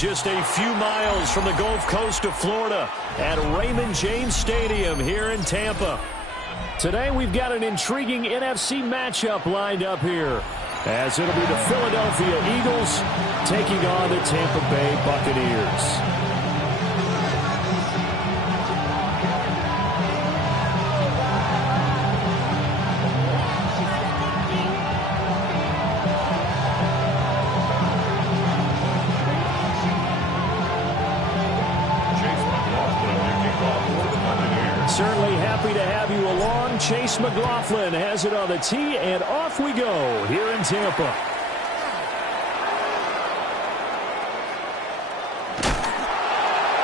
just a few miles from the Gulf Coast of Florida at Raymond James Stadium here in Tampa. Today we've got an intriguing NFC matchup lined up here, as it'll be the Philadelphia Eagles taking on the Tampa Bay Buccaneers. Certainly happy to have you along. Chase McLaughlin has it on the tee, and off we go here in Tampa.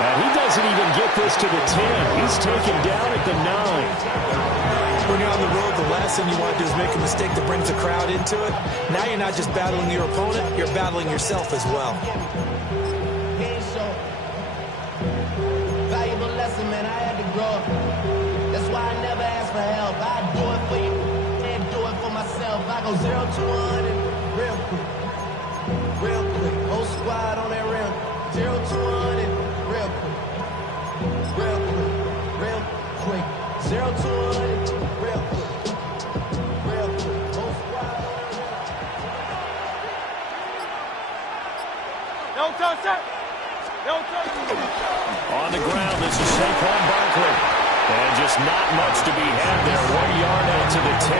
And he doesn't even get this to the 10. He's taken down at the 9. When you're on the road, the last thing you want to do is make a mistake that brings the crowd into it. Now you're not just battling your opponent, you're battling yourself as well. Valuable lesson, man. I had to grow up. That's why I never ask for help. I do it for you and do it for myself. I go 0 to 100 real quick. Real quick. Whole squad on that rim. 0 to 100 real quick. Real quick. Real quick. 0 to 100 real quick. Real quick. Whole squad. Don't touch that. Don't touch it. On the ground, this is Saquon Barkley. And just not much to be had there. 1 yard out to the 10.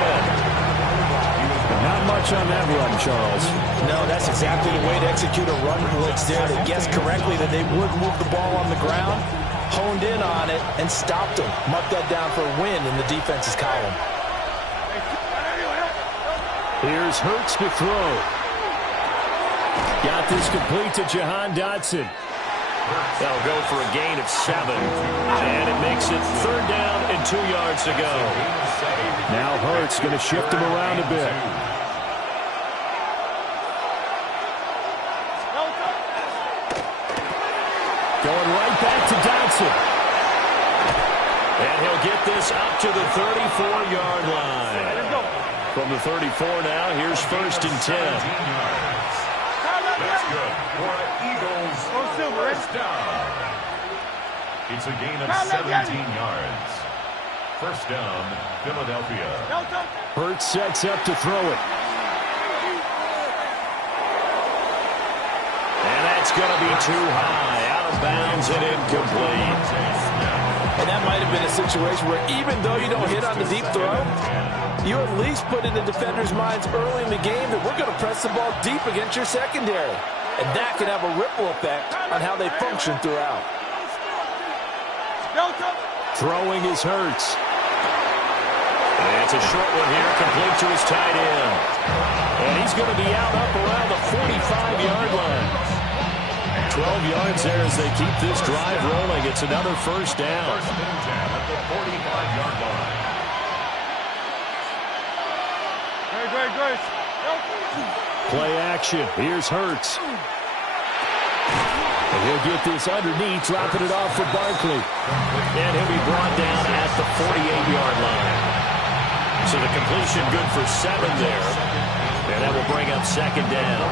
Not much on that run, Charles. No, that's exactly the way to execute a run blitz there. They guessed correctly that they would move the ball on the ground, honed in on it, and stopped them. Marked that down for a win in the defense's column. Here's Hurts to throw. Got this complete to Jahan Dotson. They'll go for a gain of 7. And it makes it 3rd down and 2 yards to go. Now Hurts going to shift him around a bit. Going right back to Dotson. And he'll get this up to the 34-yard line. From the 34 now, here's 1st and 10. That's good for Eagles first down. It's a gain of 17 yards. First down, Philadelphia. Hurts sets up to throw it. And that's going to be too high. Out of bounds and incomplete. And that might have been a situation where even though you don't hit on the deep throw, you at least put in the defender's minds early in the game that we're going to press the ball deep against your secondary. And that can have a ripple effect on how they function throughout. Throwing is Hurts. And it's a short one here, complete to his tight end. And he's going to be out up around the 45-yard line. 12 yards there as they keep this drive rolling. It's another first down. First and 10 at the 45-yard line. Play action. Here's Hurts. And he'll get this underneath, dropping it off for Barkley. And he'll be brought down at the 48-yard line. So the completion good for 7 there. And that will bring up 2nd down.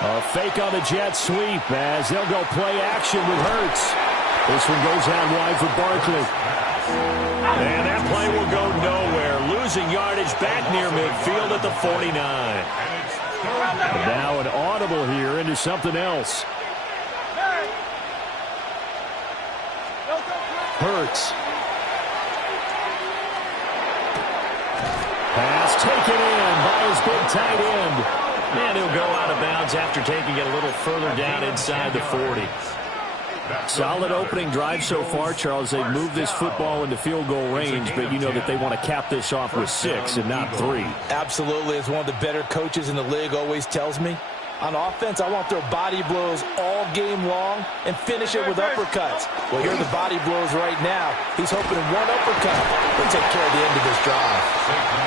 A fake on the jet sweep as they'll go play action with Hurts. This one goes out wide for Barkley. And that play will go nowhere. Losing yardage back near midfield at the 49. And now an audible here into something else. Hurts. Pass taken in by his big tight end. And he'll go out of bounds after taking it a little further down inside the 40. Solid opening drive so far, Charles. They've moved this football into field goal range, but you know that they want to cap this off with 6 and not 3. Absolutely. As one of the better coaches in the league always tells me, on offense, I want their body blows all game long and finish it with uppercuts. Well, here are the body blows right now. He's hoping one uppercut will take care of the end of this drive.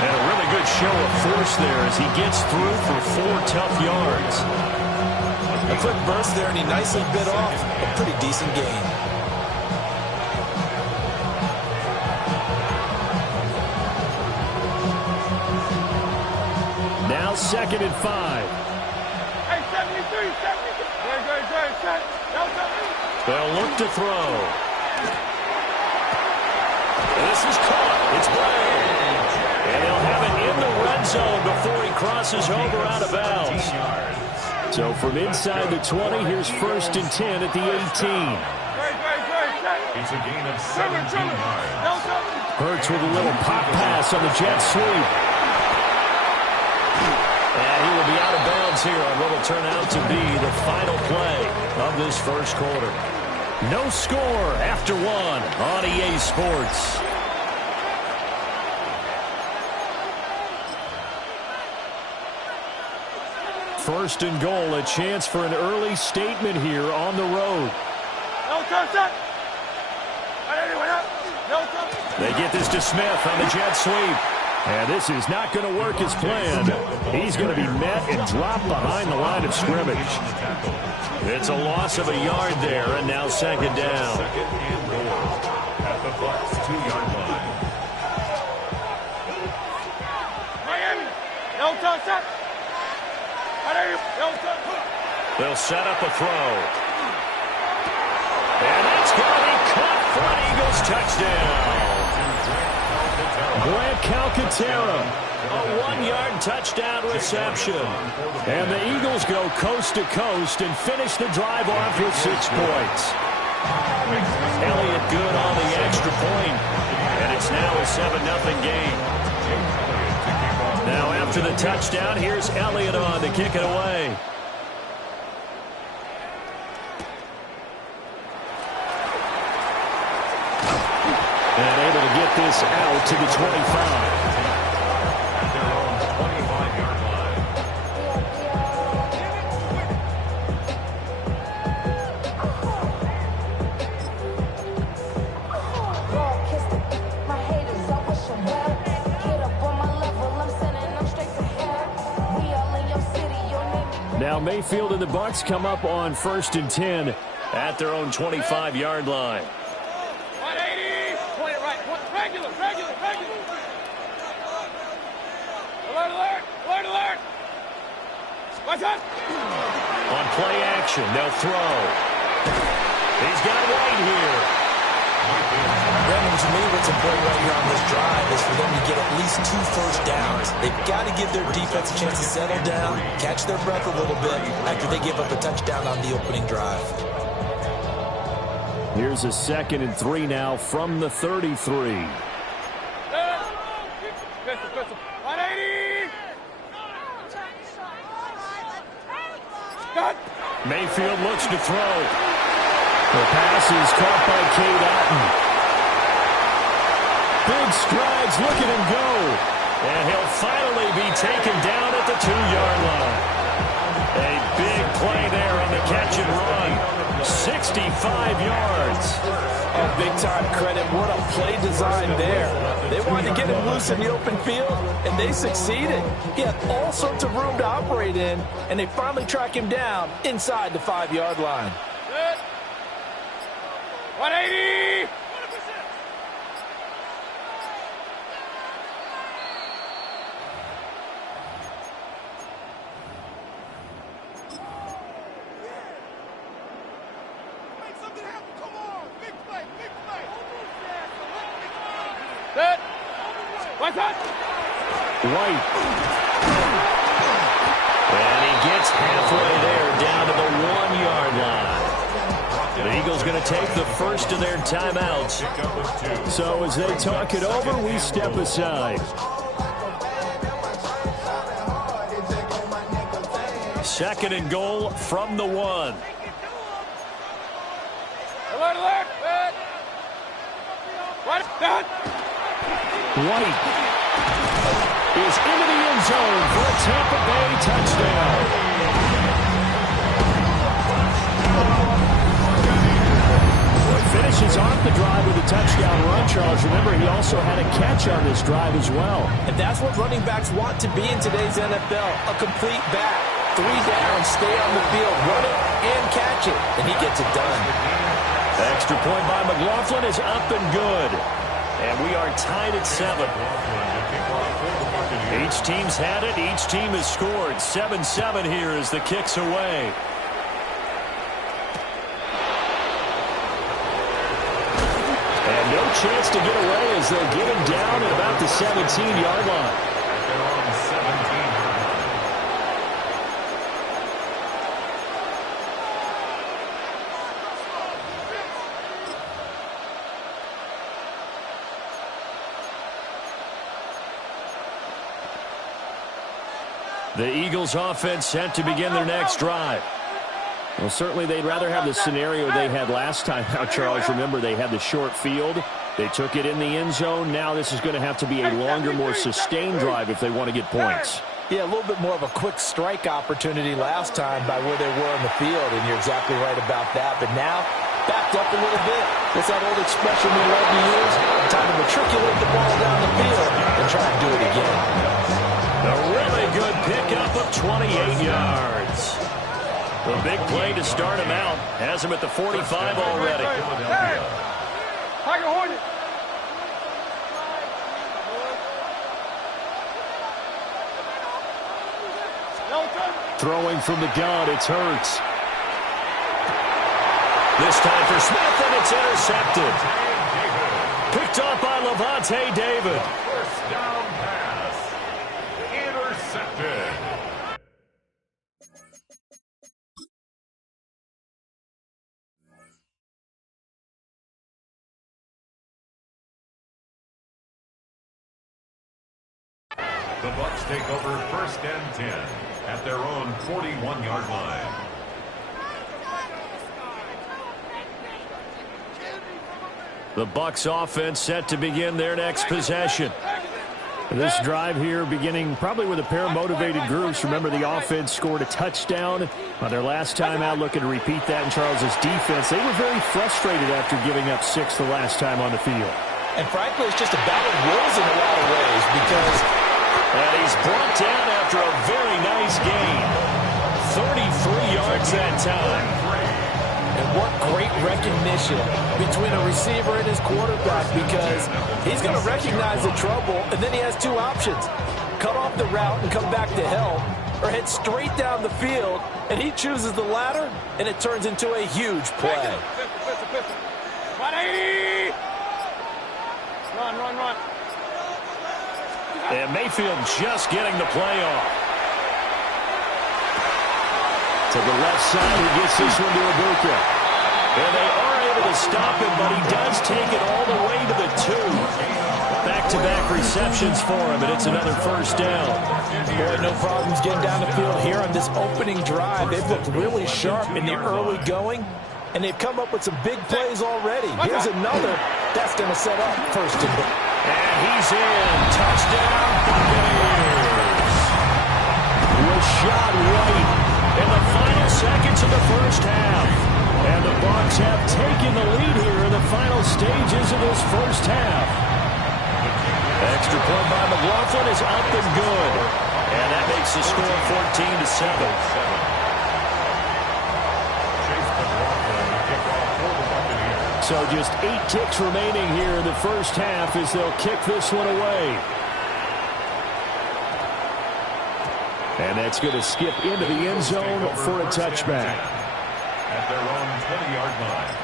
And a really good show of force there as he gets through for 4 tough yards. A quick burst there, and he nicely bit off a pretty decent gain. Now 2nd and 5. Hey, 73, 73. Good, set. They'll look to throw. This is caught. It's Bray. And they'll have it in the red zone before he crosses over out of bounds. So from inside the 20, here's 1st and 10 at the 18. It's a gain of 17 yards. Hurts with a little pop pass on the jet sweep. And he will be out of bounds here on what will turn out to be the final play of this first quarter. No score after 1 on EA Sports. First and goal, a chance for an early statement here on the road. They get this to Smith on the jet sweep. And this is not going to work as planned. He's going to be met and dropped behind the line of scrimmage. It's a loss of a yard there, and now 2nd down. 2nd and goal at the Bucs 2-yard line. Miami, They'll set up a throw. And that's going to be caught for an Eagles touchdown. Grant Calcaterra, a 1-yard touchdown reception. And the Eagles go coast to coast and finish the drive off with 6 points. Elliott good on the extra point, and it's now a 7-0 game. Now after the touchdown, here's Elliott on to kick it away. And able to get this out to the 25. At their own 25-yard line. Now Mayfield and the Bucs come up on 1st and 10 at their own 25-yard line. 180. Point it right. Regular. Alert. What's up? On play action, they'll throw. He's got White here. Brandon, to me, what's important right here on this drive is for them to get at least 2 first downs. They've got to give their defense a chance to settle down, catch their breath a little bit after they give up a touchdown on the opening drive. Here's a 2nd and 3 now from the 33. Pistol. 180. Got. Mayfield looks to throw. The pass is caught by Cade Otton. Big strides, look at him go. And he'll finally be taken down at the 2-yard line. A big play there on the catch and run. 65 yards. Oh, big-time credit. What a play design there. They wanted to get him loose in the open field, and they succeeded. He had all sorts of room to operate in, and they finally track him down inside the 5-yard line. 180. What's up? White. And he gets halfway there down to the 1-yard line. The Eagles going to take the first of their timeouts. So as they talk it over, we step aside. 2nd and goal from the 1. Alert. White is into the end zone for a Tampa Bay touchdown. Well, finishes off the drive with a touchdown run, Charles. Remember, he also had a catch on this drive as well. And that's what running backs want to be in today's NFL, a complete back. 3 down, stay on the field, run it, and catch it, and he gets it done. The extra point by McLaughlin is up and good. And we are tied at 7. Each team's had it. Each team has scored. 7-7 here as the kick's away. And no chance to get away as they'll get him down at about the 17-yard line. The Eagles offense set to begin their next drive. Well, certainly they'd rather have the scenario they had last time. Now, Charles, remember, they had the short field. They took it in the end zone. Now this is going to have to be a longer, more sustained drive if they want to get points. Yeah, a little bit more of a quick strike opportunity last time by where they were on the field, and you're exactly right about that. But now, backed up a little bit. It's that old expression we love to use. Time to matriculate the ball down the field and try and do it again. A really good pickup of 28 yards. The big play to start him out. Has him at the 45 already. Tiger Hornet. Throwing from the gun, it's Hurts. This time for Smith, and it's intercepted. Picked off by Levante David. First down pass. Intercepted. The Bucs take over first and 10 at their own 41-yard line. The Bucs offense set to begin their next possession. This drive here beginning probably with a pair of motivated groups. Remember, the offense scored a touchdown on their last time out, looking to repeat that in Charles's defense. They were very frustrated after giving up 6 the last time on the field. And frankly, it's just a battle of wills in a lot of ways because... And he's brought down after a very nice gain. 33 yards that time. And what great recognition between a receiver and his quarterback, because he's going to recognize the trouble, and then he has 2 options. Cut off the route and come back to help, or head straight down the field, and he chooses the latter, and it turns into a huge play. 180! Run. And Mayfield just getting the play off. To the left side, he gets this one to Ibuka. And they are able to stop him, but he does take it all the way to the 2. Back-to-back receptions for him, and it's another first down. Boy, no problems getting down the field here on this opening drive. They've looked really sharp in the early going, and they've come up with some big plays already. Here's another that's going to set up first and goal. And he's in. Touchdown, Buccaneers. Was shot right in the final seconds of the first half. And the Bucs have taken the lead here in the final stages of this first half. Extra point by McLaughlin is up and good. And that makes the score 14-7. So just 8 kicks remaining here in the first half as they'll kick this one away. And that's going to skip into the end zone for a touchback. At their own 20-yard line.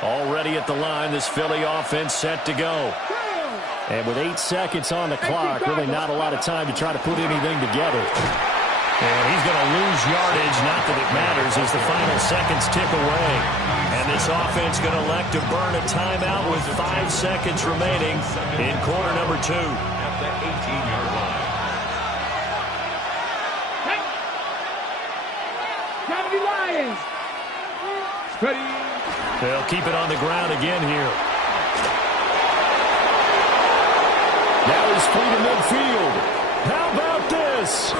Already at the line, this Philly offense set to go. And with 8 seconds on the clock, really not a lot of time to try to put anything together. And he's going to lose yardage, not that it matters, as the final seconds tick away. And this offense going to elect to burn a timeout with 5 seconds remaining in quarter number 2. At the 18-yard line. Gravity Lions! Ready? They'll keep it on the ground again here. Now he's free to midfield. How about this.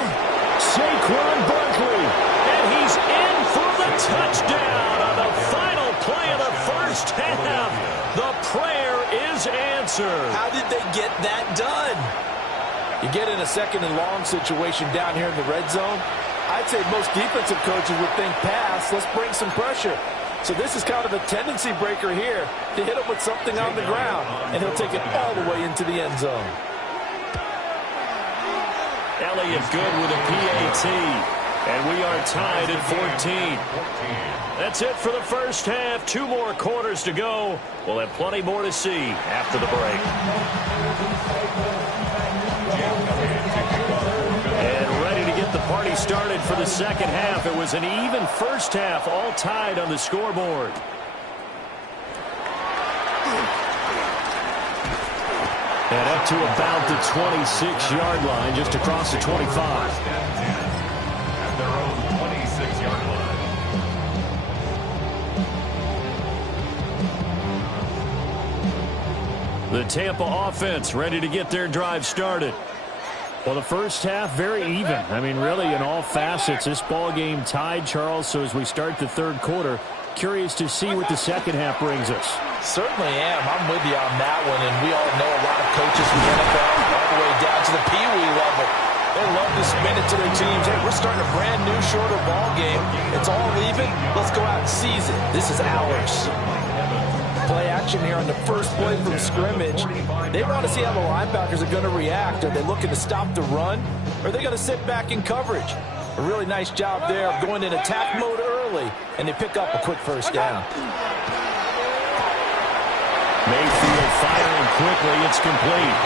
Saquon Barkley. And he's in for the touchdown on the final play of the first half. The prayer is answered. How did they get that done? You get in a second and long situation down here in the red zone. I'd say most defensive coaches would think pass. Let's bring some pressure. So this is kind of a tendency breaker here to hit him with something on the ground. And he'll take it all the way into the end zone. Elliott good with a PAT. And we are tied at 14. That's it for the first half. 2 more quarters to go. We'll have plenty more to see after the break. And ready to get the party started for the second half. It was an even first half, all tied on the scoreboard. And up to about the 26-yard line, just across the 25. Their own 26-yard line. The Tampa offense ready to get their drive started. Well, the first half, very even. I mean, really, in all facets, this ball game tied, Charles. So as we start the third quarter, curious to see what the second half brings us. Certainly am. I'm with you on that one. And we all know a lot of coaches from the NFL all the way down to the Pee-wee level. They love to spin it to their teams. Hey, we're starting a brand new, shorter ball game. It's all even. Let's go out and seize it. This is ours. Play action here on the first play from scrimmage. They want to see how the linebackers are going to react. Are they looking to stop the run? Or are they going to sit back in coverage? A really nice job there of going in attack mode early, and they pick up a quick first down. Mayfield firing quickly. It's complete.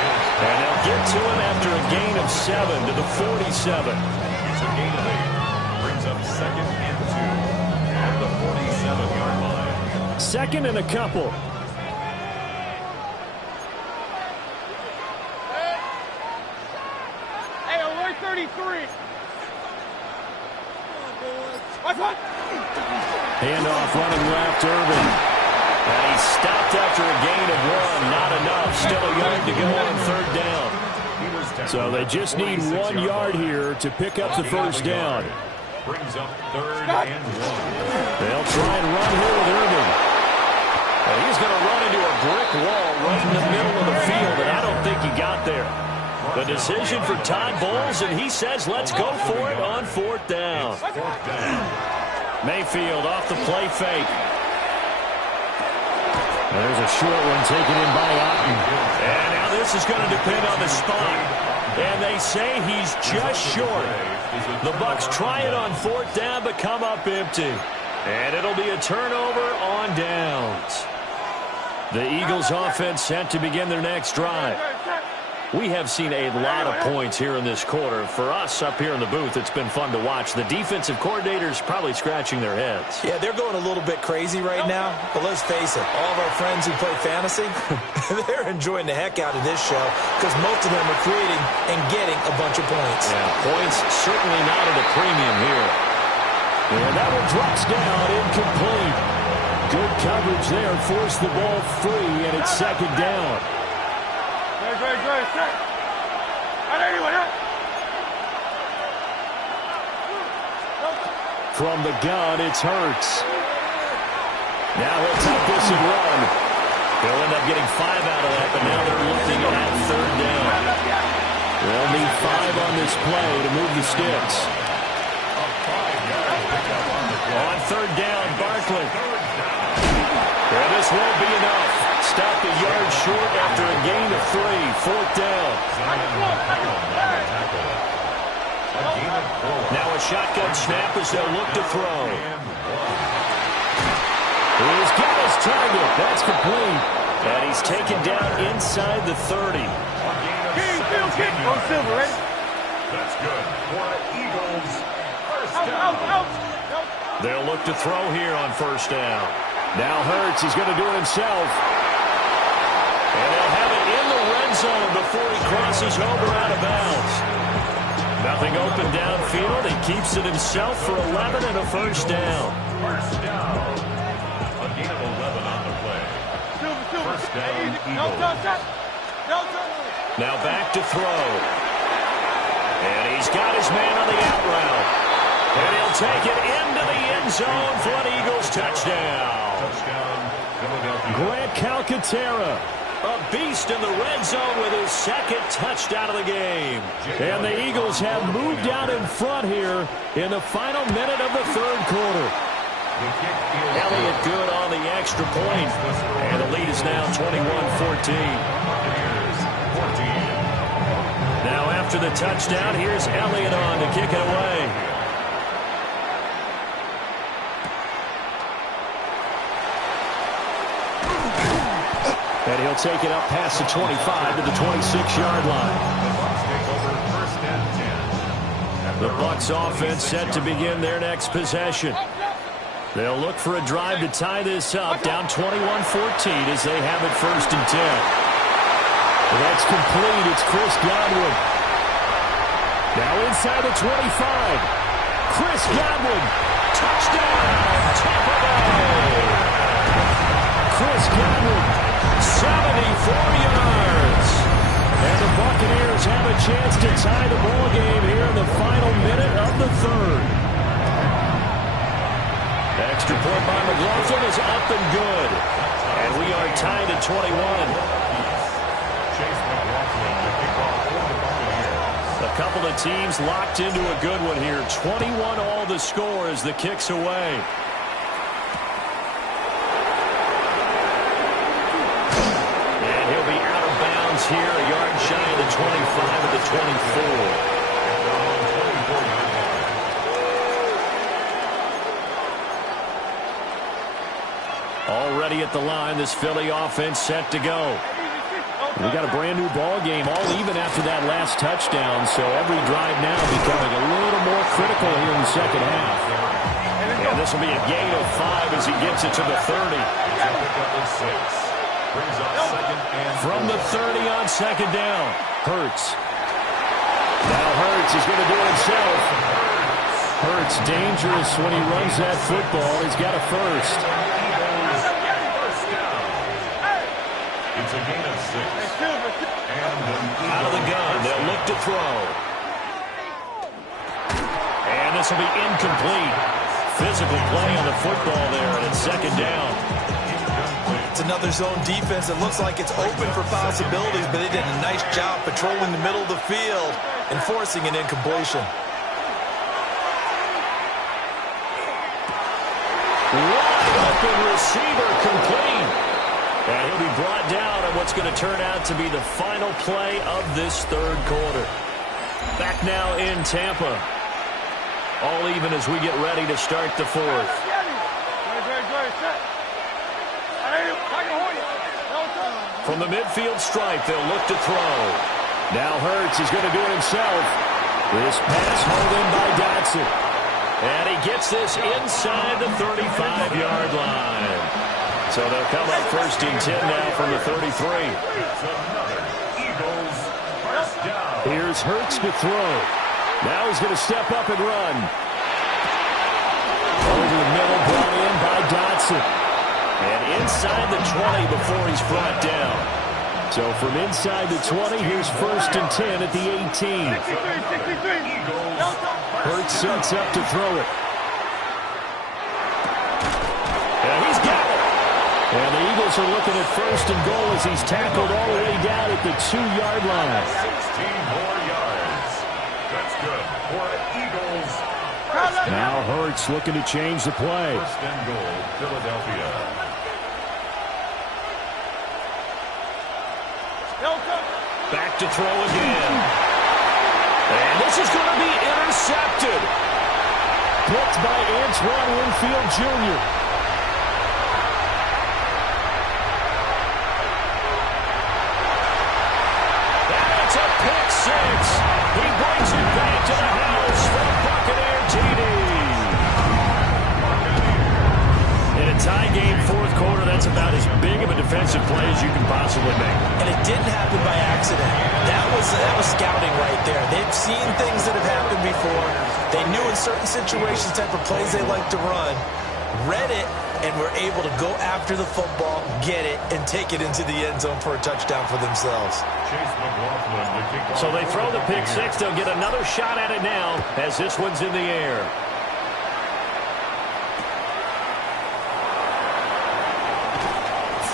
And they'll get to him after a gain of 7 to the 47. It's a gain of 8. Brings up 2nd and 2 at the 47-yard line. Second and a couple. Hey, alert 33. What? Handoff running left, Irvin. And he's stopped after a gain of 1. Not enough. Still a yard to go on third down. So they just need 1 yard here to pick up the first down. Brings up 3rd and 1. They'll try and run here with Irvin. And he's going to run into a brick wall right in the middle of the field, and I don't think he got there. The decision for Todd Bowles, and he says let's go for it on 4th down. Mayfield off the play fake. There's a short one taken in by Otten. And now this is going to depend on the spot. And they say he's just short. The Bucs try it on 4th down, but come up empty. And it'll be a turnover on downs. The Eagles offense set to begin their next drive. We have seen a lot of points here in this quarter. For us up here in the booth, it's been fun to watch. The defensive coordinators probably scratching their heads. Yeah, they're going a little bit crazy right now. But let's face it, all of our friends who play fantasy, they're enjoying the heck out of this show because most of them are creating and getting a bunch of points. Yeah, points certainly not at a premium here. And that one drops down, incomplete. Good coverage there, forced the ball free, and it's 2nd down. From the gun, it's Hurts. Now he'll take this and run. They'll end up getting 5 out of that, but now they're looking at 3rd down. They'll need 5 on this play to move the sticks. On 3rd down, Barkley. And this won't be enough. Stopped a yard short after a gain of 3. 4th down. Now a shotgun snap as they'll look to throw. He's got his target. That's complete. And he's taken down inside the 30. Silver, ready? That's good for Eagles. First down. They'll look to throw here on 1st down. Now Hurts is going to do it himself. And they'll have it in the red zone before he crosses over out of bounds. Nothing open downfield. He keeps it himself for 11 and a 1st down. First down. A gain of 11 on the play. First down, Eagles. Now back to throw. And he's got his man on the out route. And he'll take it into the end zone for an Eagles touchdown. Touchdown, Philadelphia. Grant Calcaterra, a beast in the red zone with his second touchdown of the game. And the Eagles have moved out in front here in the final minute of the third quarter. Elliott good on the extra point. And the lead is now 21-14. Now after the touchdown, here's Elliott on to kick it away. And he'll take it up past the 25 to the 26-yard line. The Bucs offense set to begin their next possession. They'll look for a drive to tie this up, down 21-14 as they have it 1st and 10. That's complete. It's Chris Godwin. Now inside the 25. Chris Godwin. Touchdown, Tampa Bay. Chris Godwin, 74 yards. And the Buccaneers have a chance to tie the ball game here in the final minute of the third. Extra point by McLaughlin is up and good. And we are tied at 21. A couple of teams locked into a good one here. 21 all the score as the kick's away. And he'll be out of bounds here, a yard shy of the 25 of the 24. Already at the line, this Philly offense set to go. We got a brand new ball game, all even after that last touchdown, so every drive now becoming a little more critical here in the second half. And this will be a gain of 5 as he gets it to the 30. From the 30 on second down, Hurts. Now Hurts is going to do it himself. Hurts dangerous when he runs that football. He's got a first. It's a gain of 6. Out of the gun, they'll look to throw. And this will be incomplete. Physical play on the football there, and it's second down. It's another zone defense. It looks like it's open for possibilities, but they did a nice job patrolling the middle of the field and forcing an incompletion. Wide open receiver complete. And he'll be brought down on what's going to turn out to be the final play of this third quarter. Back now in Tampa. All even as we get ready to start the fourth. From the midfield stripe, they'll look to throw. Now Hurts is going to do it himself. This pass hauled in by Dotson. And he gets this inside the 35-yard line. So they'll come up 1st and 10 now from the 33. Here's Hurts to throw. Now he's going to step up and run. Over the middle, brought in by Dotson. And inside the 20 before he's brought down. So from inside the 20, here's 1st and 10 at the 18. Hurts sets up to throw it. And he's got it. And the Eagles are looking at 1st and goal as he's tackled all the way down at the 2-yard line. 16 more yards. That's good for Eagles. Now Hurts looking to change the play. 1st and goal, Philadelphia. Back to throw again. And this is going to be intercepted. Picked by Antoine Winfield Jr. That's a pick six. He brings it back to the house for a Buccaneer TD. In a tie game, fourth quarter, that's about as big of a defensive play as you can possibly make. And it didn't happen by accident. That was scouting right there. They've seen things that have happened before. They knew in certain situations the type of plays they like to run. read it, and were able to go after the football, get it, and take it into the end zone for a touchdown for themselves. So they throw the pick six. They'll get another shot at it now as this one's in the air.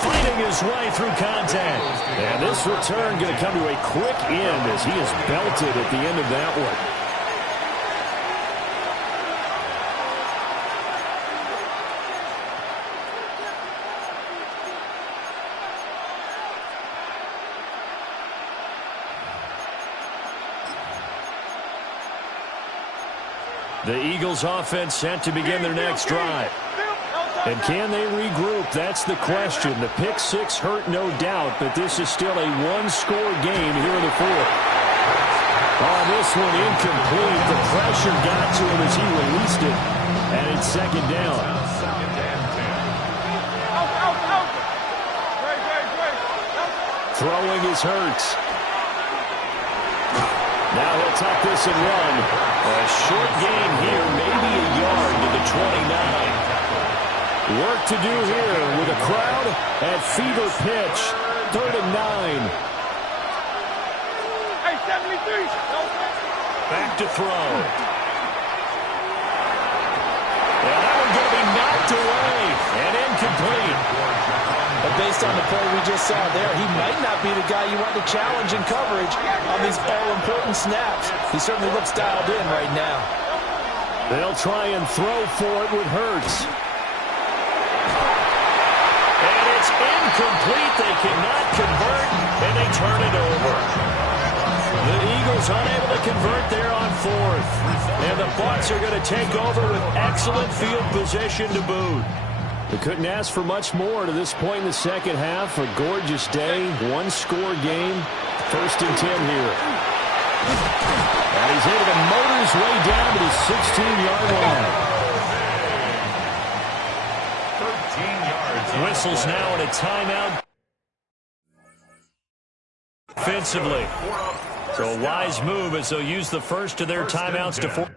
Fighting his way through contact. And this return going to come to a quick end as he is belted at the end of that one. The Eagles offense set to begin their next drive. And can they regroup? That's the question. The pick six hurt, no doubt, but this is still a one-score game here in the fourth. Oh, this one incomplete. The pressure got to him as he released it. And it's second down. Throwing is Hurts. Now he'll tuck this and run. A short gain here, maybe a yard to the 29. Work to do here with a crowd at fever pitch. 3rd and 9. Hey, 73. Back to throw. And that one's going to be knocked away and incomplete. But based on the play we just saw there, he might not be the guy you want to challenge in coverage on these all-important snaps. He certainly looks dialed in right now. They'll try and throw for it with Hurts. And it's incomplete. They cannot convert, and they turn it over. The Eagles unable to convert there on 4th. And the Bucs are going to take over with excellent field position to boot. They couldn't ask for much more to this point in the second half. A gorgeous day, one-score game, 1st and 10 here. And he's able to motor his way down to the 16-yard line. 13 yards. Whistles now in a timeout. Offensively. So a wise move as they'll use the first of their timeouts to force.